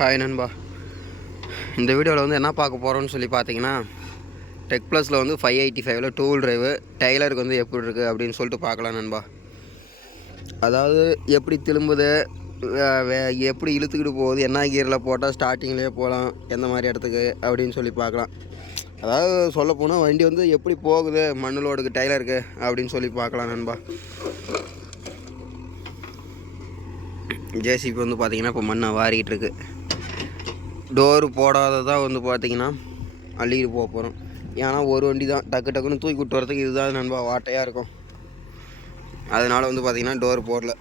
Hi நண்பா. இந்த வீடியோவில் வந்து என்ன பார்க்க போகிறோம்னு சொல்லி பார்த்தீங்கன்னா டெக் ப்ளஸில் வந்து ஃபைவ் எயிட்டி ஃபைவ்ல டூல் ட்ரைவு டெய்லருக்கு வந்து எப்படி இருக்குது அப்படின்னு சொல்லிட்டு பார்க்கலாம் நண்பா. அதாவது எப்படி திரும்புது வே- வே- எப்படி இழுத்துக்கிட்டு போகுது என்ன கியரில் போட்டால் ஸ்டார்டிங்லேயே போகலாம் எந்த மாதிரி இடத்துக்கு அப்படின்னு சொல்லி பார்க்கலாம். அதாவது சொல்லப்போனால் வண்டி வந்து எப்படி போகுது மண்ணுலோடுக்கு டெய்லருக்கு அப்படின்னு சொல்லி பார்க்கலாம் நண்பா. ஜேசிபி வந்து பார்த்தீங்கன்னா இப்போ மண்ணை வாரிக்கிட்டு இருக்குது டோரு போடாததாக வந்து பார்த்தீங்கன்னா அள்ளிக்கிட்டு போக போகிறோம் ஏன்னா ஒரு வண்டி தான் டக்கு டக்குன்னு தூக்கி விட்டு வரதுக்கு இதுதான் நண்பா வாட்டையாக இருக்கும். அதனால் வந்து பார்த்திங்கன்னா டோர் போடல.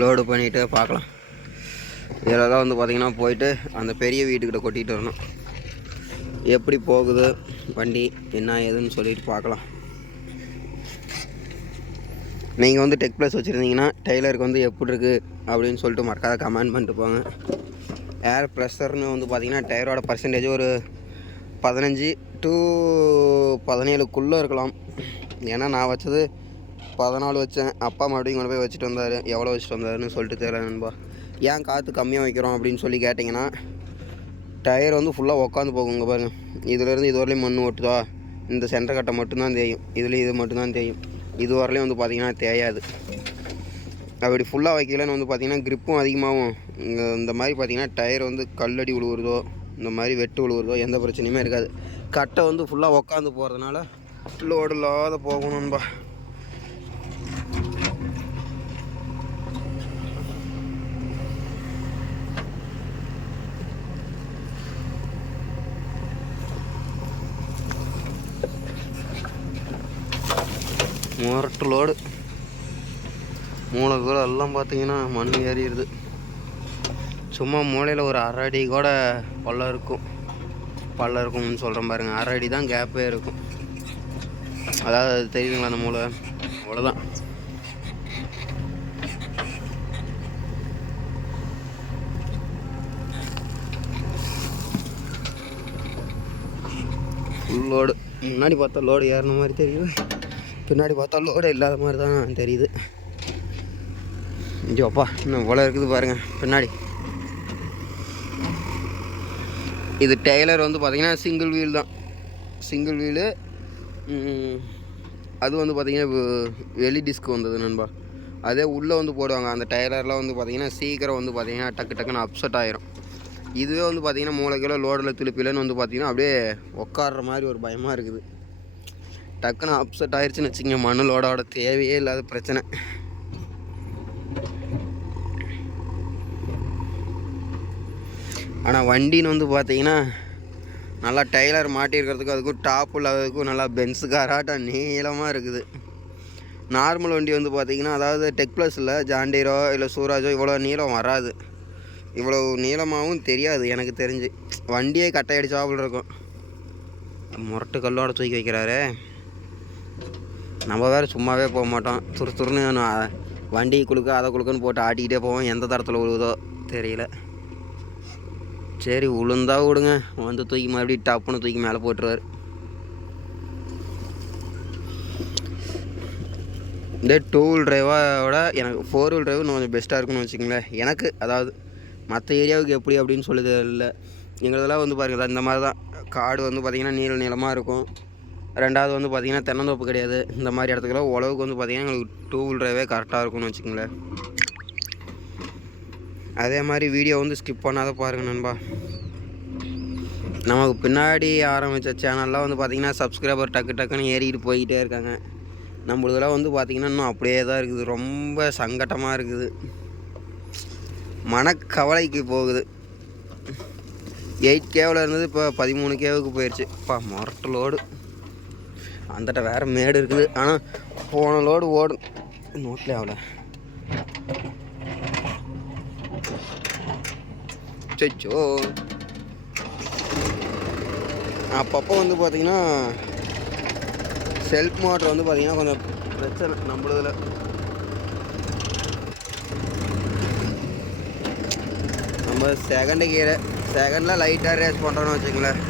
லோடு பண்ணிவிட்டு பார்க்கலாம். இதில் வந்து பார்த்திங்கன்னா போயிட்டு அந்த பெரிய வீட்டுக்கிட்ட கொட்டிகிட்டு வரணும். எப்படி போகுது வண்டி என்ன ஏதுன்னு சொல்லிட்டு பார்க்கலாம். நீங்கள் வந்து டெக் ப்ளஸ் வச்சுருந்தீங்கன்னா டெய்லருக்கு வந்து எப்படி இருக்குது அப்படின்னு சொல்லிட்டு மறக்காத கமெண்ட் பண்ணிட்டு போங்க. ஏர் ப்ரெஷர்னு வந்து பார்த்தீங்கன்னா டயரோட பர்சன்டேஜ் ஒரு பதினஞ்சு டு பதினேழுக்குள்ளே இருக்கலாம். ஏன்னா நான் வச்சது பதினாலு வச்சேன். அப்பா மறுபடியும் கொண்டு போய் வச்சுட்டு வந்தார். எவ்வளோ வச்சுட்டு வந்தாருன்னு சொல்லிட்டு தெரியல நண்பா. ஏன் காற்று கம்மியாக வைக்கிறோம் அப்படின்னு சொல்லி கேட்டிங்கன்னா டயர் வந்து ஃபுல்லாக உக்காந்து போகுங்க பாருங்கள் இதுலேருந்து இது மண் ஓட்டுதா இந்த சென்டர் கட்டை மட்டும்தான் தேயும். இதுலேயும் இது மட்டும்தான் தேயும். இது வந்து பார்த்திங்கன்னா தேயாது. அப்படி ஃபுல்லாக வைக்கலன்னு வந்து பார்த்திங்கன்னா கிரிப்பும் அதிகமாகும். இங்கே இந்த மாதிரி பார்த்திங்கன்னா டயர் வந்து கல்லடி விழுவுறதோ இந்த மாதிரி வெட்டு விழுவுறதோ எந்த பிரச்சனையுமே இருக்காது. கட்டை வந்து ஃபுல்லாக உக்காந்து போகிறதுனால லோடு இல்லாத போகணும்பா முரட்டு லோடு. மூளை கூட எல்லாம் பார்த்தீங்கன்னா மண் ஏறிடுது. சும்மா மூளையில் ஒரு அரை அடி கூட பள்ளம் இருக்கும். பள்ளம் இருக்கும்னு சொல்கிறேன் பாருங்க. அரை அடி தான் கேப்பே இருக்கும். அதாவது அது தெரியுதுங்களா அந்த மூளை? அவ்வளோதான் ஃபுல் லோடு முன்னாடி பார்த்தா லோடு ஏறின மாதிரி தெரியுது. பின்னாடி பார்த்தா லோடு இல்லாத மாதிரி தான் தெரியுது. ஐயோப்பா இன்னும் இவ்வளோ இருக்குது பாருங்கள் பின்னாடி. இது டெய்லர் வந்து பார்த்திங்கன்னா சிங்கிள் வீல் தான். சிங்கிள் வீலு அது வந்து பார்த்திங்கன்னா வெளி டிஸ்க் வந்தது நண்பா. அதே உள்ளே வந்து போடுவாங்க அந்த டயலர்லாம் வந்து பார்த்திங்கன்னா சீக்கிரம் வந்து பார்த்தீங்கன்னா டக்கு டக்குன்னு அப்செட் ஆயிரும். இதுவே வந்து பார்த்திங்கன்னா மூளை கிலோ லோடில் திருப்பிலன்னு வந்து பார்த்தீங்கன்னா அப்படியே உட்கார்ற மாதிரி ஒரு பயமாக இருக்குது. டக்குன்னு அப்செட் ஆயிடுச்சுன்னு வச்சுங்க மண்ணு தேவையே இல்லாத பிரச்சனை. ஆனால் வண்டின்னு வந்து பார்த்தீங்கன்னா நல்லா டைலர் மாட்டியிருக்கிறதுக்கும் அதுக்கும் டாப் இல்லாததுக்கும் நல்லா பென்ஸு காராட்டம் நீளமாக இருக்குது. நார்மல் வண்டி வந்து பார்த்தீங்கன்னா அதாவது டெக் ப்ளஸில் ஜாண்டீரோ இல்லை சூராஜோ இவ்வளோ நீளம் வராது. இவ்வளோ நீளமாகவும் தெரியாது எனக்கு தெரிஞ்சு. வண்டியே கட்டையடிச்சாப்பில் இருக்கும். முரட்டு கல்லோட தூக்கி வைக்கிறாரே. நம்ம வேறு சும்மாவே போக மாட்டோம். துரு துருன்னு நான் வண்டி குழுக்க அதை குலுக்குன்னு போட்டு ஆட்டிக்கிட்டே போவோம். எந்த தரத்தில் விழுவுதோ தெரியல. சரி உளுந்தா விடுங்க. வந்து தூக்கி மறுபடியும் டப்புன்னு தூக்கி மேலே போட்டுருவார். இந்த டூ வீல் டிரைவோட எனக்கு ஃபோர் வீல் டிரைவ் இன்னும் கொஞ்சம் பெஸ்ட்டாக இருக்குன்னு வச்சுக்கோங்களேன். எனக்கு அதாவது மற்ற ஏரியாவுக்கு எப்படி அப்படின்னு சொல்லுது இல்லை எங்களதெல்லாம் வந்து பாருங்கள் இந்த மாதிரி தான். காடு வந்து பார்த்திங்கன்னா நீள நீளமாக இருக்கும். ரெண்டாவது வந்து பார்த்திங்கன்னா தென்னந்தோப்பு கிடையாது. இந்த மாதிரி இடத்துக்குலாம் உழவுக்கு வந்து பார்த்திங்கன்னா எங்களுக்கு டூ வீல் கரெக்டாக இருக்கும்னு வச்சுக்கோங்களேன். அதே மாதிரி வீடியோ வந்து ஸ்கிப் பண்ணாத பாருங்கள் நண்பா. நமக்கு பின்னாடி ஆரம்பித்த சேனல்லாம் வந்து பார்த்திங்கன்னா சப்ஸ்கிரைபர் டக்கு டக்குன்னு ஏறிக்கிட்டு போய்கிட்டே இருக்காங்க. நம்மளுதெல்லாம் வந்து பார்த்திங்கன்னா இன்னும் அப்படியே தான் இருக்குது. ரொம்ப சங்கட்டமாக இருக்குது. மனக்கவலைக்கு போகுது. எயிட் கேவில் இருந்தது இப்போ பதிமூணு கேவுக்கு போயிடுச்சு அப்பா மொரட்டு லோடு அந்தட்ட வேறு மேடு இருக்குது. ஆனால் போன லோடு ஓடும் நோட்டில் ஆகல. சச்சோ அப்பப்போ வந்து பார்த்தீங்கன்னா செல்ஃப் மோட்டர் வந்து பார்த்தீங்கன்னா கொஞ்சம் பிரச்சனை நம்மளதில் நம்ம செகண்டு கீரை செகண்டில் லைட்டாக ரேஸ் பண்ணுறோன்னு வச்சுங்களேன்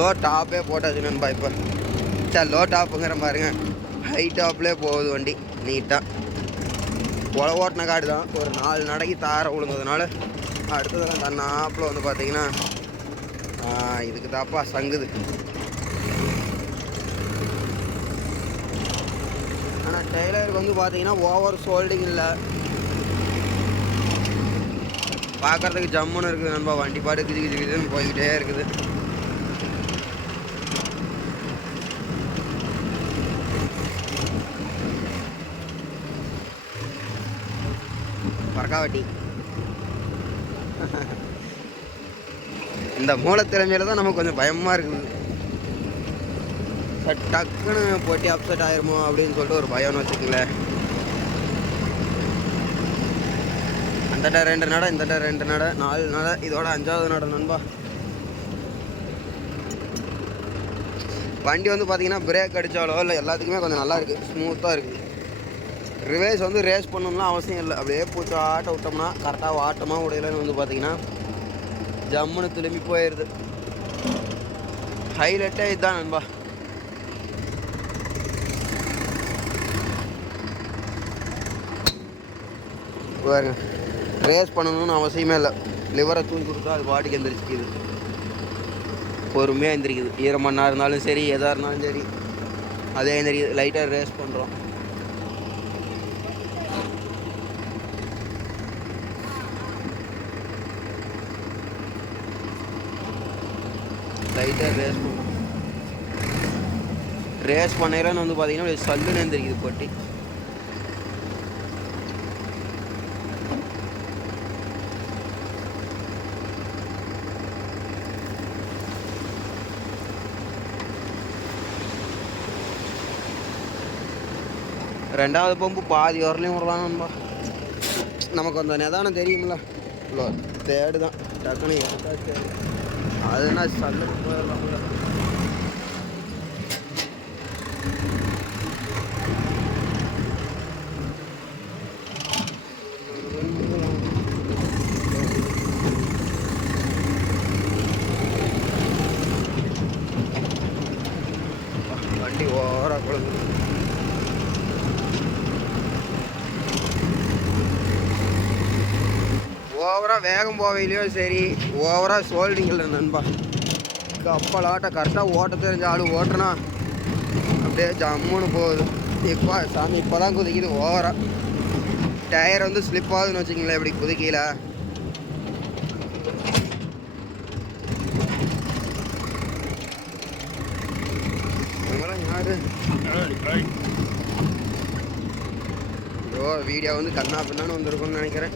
லோ டாப்பே போட்டாச்சு நண்பா இப்போ. சார் லோ டாப்புங்கிற பாருங்க. ஹை டாப்லேயே போகுது வண்டி. நீட்டாக உல ஓட்டின காடு தான். ஒரு நாலு நடைக்கு தார விழுந்ததுனால அடுத்ததெல்லாம் தன்னாப்பில் வந்து பார்த்தீங்கன்னா இதுக்கு தாப்பா சங்குது. ஆனால் டெய்லருக்கு வந்து பார்த்தீங்கன்னா ஓவர் சோல்டிங் இல்லை. பார்க்கறதுக்கு ஜம்முன்னு இருக்குது நண்பா. வண்டி பாட்டு கிஜி கிஜி கிஜின்னு போய்கிட்டே இருக்குது. பறக்காவட்டி இந்த மூலத்திறமையில தான் நமக்கு கொஞ்சம் பயமாக இருக்குது. சார், டக்குன்னு போட்டி அப்செட் ஆயிருமோ அப்படின்னு சொல்லிட்டு ஒரு பயம்னு வச்சுக்கங்களேன். அந்த டை ரெண்டு நடை இந்த டை ரெண்டு நடை நாலு நடை இதோட அஞ்சாவது நடை நண்பா. வண்டி வந்து பார்த்தீங்கன்னா பிரேக் அடித்தாலோ இல்லை எல்லாத்துக்குமே கொஞ்சம் நல்லா இருக்குது ஸ்மூத்தாக இருக்குது ரிவேஸ் வந்து ரேஸ் பண்ணணும்லாம் அவசியம் இல்லை. அப்படியே பூச்சி ஆட்ட விட்டோம்னா கரெக்டாக ஆட்டமாக உடையலன்னு வந்து பார்த்தீங்கன்னா ஜம்முன்னு திரும்பி போயிடுது. ஹைலைட்டே இதுதான் நண்பா. பாருங்க. ரேஸ் பண்ணணும்னு அவசியமே இல்லை. லிவரை தூக்கி கொடுத்தா அது பாட்டுக்கு எந்திரிச்சிக்குது. பொறுமையாக எந்திரிக்குது. ஈரமண்ணாக இருந்தாலும் சரி எதாக இருந்தாலும் சரி. அதே எந்திரிக்குது லைட்டாக ரேஸ் பண்ணுறோம் லைட்டாக ரேஸ் பண்ணும் ரேஸ் பண்ணையிலன்னு வந்து பார்த்தீங்கன்னா சல்லுன்னு எந்திரிக்குது பொட்டி. ரெண்டாவது பம்பு பாதி வரலையும் விடலாம் நண்பா. நமக்கு அந்த நிதானம் தெரியுமில்ல இவ்வளோ தேடு தான். டக்குனு தேடு அதுனா சல்லு போயிடலாம் வண்டி ஓவரா குழந்தை ஓவராக வேகம் போவையிலையோ சரி ஓவராக சோல்டிங் இல்லை நண்பா. கப்பலாட்ட கரெக்டாக ஓட்ட தெரிஞ்ச ஆள் ஓட்டுனா அப்படியே ஜம்முன்னு போகுது. இப்போ சாமி இப்போ தான் குதிக்குது ஓவராக டயர் வந்து ஸ்லிப் ஆகுதுன்னு வச்சுங்களேன் இப்படி குதிக்கல யாரு? ஓ வீடியோ வந்து கண்ணா பின்னான்னு வந்திருக்கும்னு நினைக்கிறேன்.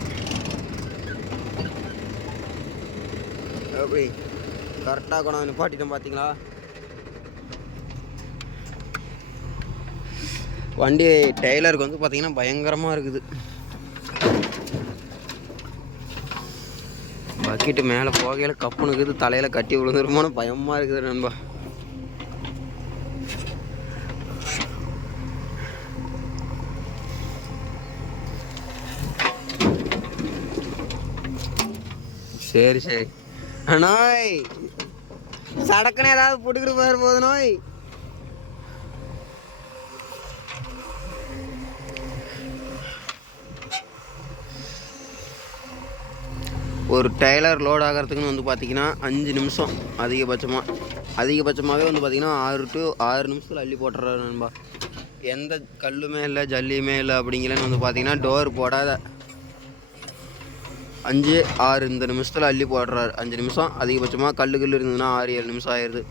எப்படி கரெக்டாக கொண்டாந்து நிப்பாட்டிட்டோம் பார்த்தீங்களா வண்டி டெய்லருக்கு வந்து பார்த்தீங்கன்னா பயங்கரமாக இருக்குது. பக்கெட்டு மேலே போகையில் கப்புனுக்குது இருக்குது தலையில் கட்டி விழுந்துருமோன்னு பயமாக இருக்குது நண்பா. சரி சரி. நோய். சடக்குன்னு ஏதாவது பிடிக்கிட்டு போயிரு போகுது நோய். ஒரு டெய்லர் லோட் ஆகிறதுக்குன்னு வந்து பார்த்தீங்கன்னா அஞ்சு நிமிஷம் அதிகபட்சமாக அதிகபட்சமாகவே வந்து பார்த்தீங்கன்னா ஆறு டு ஆறு நிமிஷத்தில் அள்ளி போட்டுறாரு நண்பா. எந்த கல்லுமே இல்லை ஜல்லியுமே இல்லை அப்படிங்கிறன்னு வந்து பார்த்தீங்கன்னா டோர் போடாத. அஞ்சு ஆறு இந்த நிமிஷத்தில் அள்ளி போடுறாரு. அஞ்சு நிமிஷம். அதிகபட்சமாக கல் கல் இருந்ததுன்னா ஆறு ஏழு நிமிஷம் ஆயிடுது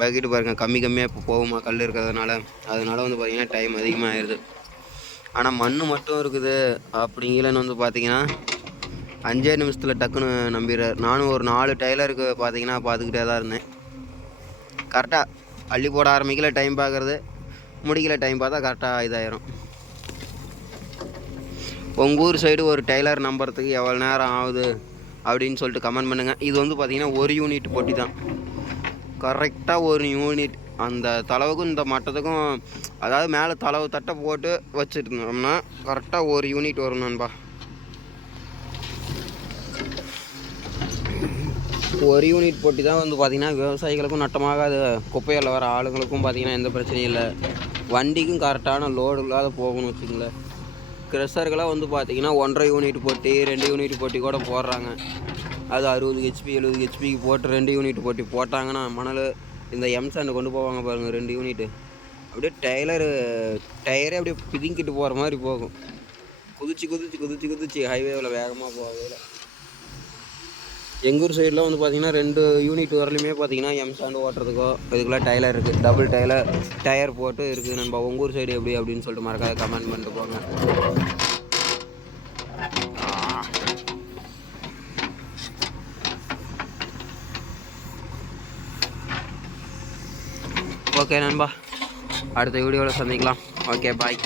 பக்கெட்டு பாருங்க. கம்மி கம்மியாக இப்போ போகுமா கல் இருக்கிறதுனால. அதனால வந்து பார்த்திங்கன்னா டைம் அதிகமாக ஆயிடுது ஆனால் மண் மட்டும் இருக்குது. அப்படிங்கலன்னு வந்து பார்த்தீங்கன்னா அஞ்சே நிமிஷத்தில் டக்குன்னு நம்பிடுறார். நானும் ஒரு நாலு டைலருக்கு பார்த்தீங்கன்னா பார்த்துக்கிட்டே தான் இருந்தேன். கரெக்டாக அள்ளி போட ஆரம்பிக்கல டைம் பார்க்குறது முடிக்கல டைம் பார்த்தா கரெக்டாக இதாயிரும். உங்கள் ஊர் சைடு ஒரு டெய்லர் நம்புறதுக்கு எவ்வளோ நேரம் ஆகுது அப்படின்னு சொல்லிட்டு கமெண்ட் பண்ணுங்கள் இது வந்து பார்த்திங்கன்னா ஒரு யூனிட் போட்டி தான். கரெக்டாக ஒரு யூனிட் அந்த தளவுக்கும் இந்த மட்டத்துக்கும் அதாவது மேலே தளவு தட்டை போட்டு வச்சுருந்தோம்னா கரெக்டாக ஒரு யூனிட் வரும் நண்பா. ஒரு யூனிட் போட்டி தான் வந்து பார்த்திங்கன்னா விவசாயிகளுக்கும் நட்டமாகாது. குப்பையில் வர ஆளுங்களுக்கும் பார்த்திங்கன்னா எந்த பிரச்சனையும் இல்லை. வண்டிக்கும் கரெக்டான லோடு இல்லாத போகணும்னு வச்சுங்களேன் க்ரெஷர்களாக வந்து பார்த்திங்கன்னா ஒன்றரை யூனிட் போட்டி ரெண்டு யூனிட் போட்டி கூட போடுறாங்க. அது அறுபது ஹெச்பி எழுபது ஹெச்பிக்கு போட்டு ரெண்டு யூனிட் போட்டி போட்டாங்கன்னா மணல் இந்த எம்சாண்டு கொண்டு போவாங்க பாருங்கள் ரெண்டு யூனிட்டு அப்படியே டயலரு டயரே அப்படியே பிதுங்கிட்டு போகிற மாதிரி போகும். குதிச்சு குதிச்சு குதிச்சு குதிச்சு ஹைவேவில் வேகமாக போகல எங்கள் ஊர் சைடில் வந்து பார்த்தீங்கன்னா ரெண்டு யூனிட் வரலையுமே பார்த்தீங்கன்னா எம் சாண்டு ஓட்டுறதுக்கோ இதுக்கெல்லாம் டயலர் இருக்குது டபுள் டயலர் டயர் போட்டு இருக்குது நண்பா. உங்கள் ஊர் சைடு எப்படி அப்படின்னு சொல்லிட்டு மறக்காத கமெண்ட் பண்ணிட்டு போங்க. ஓகே நண்பா. அடுத்த வீடியோவில் சந்திக்கலாம். Okay bye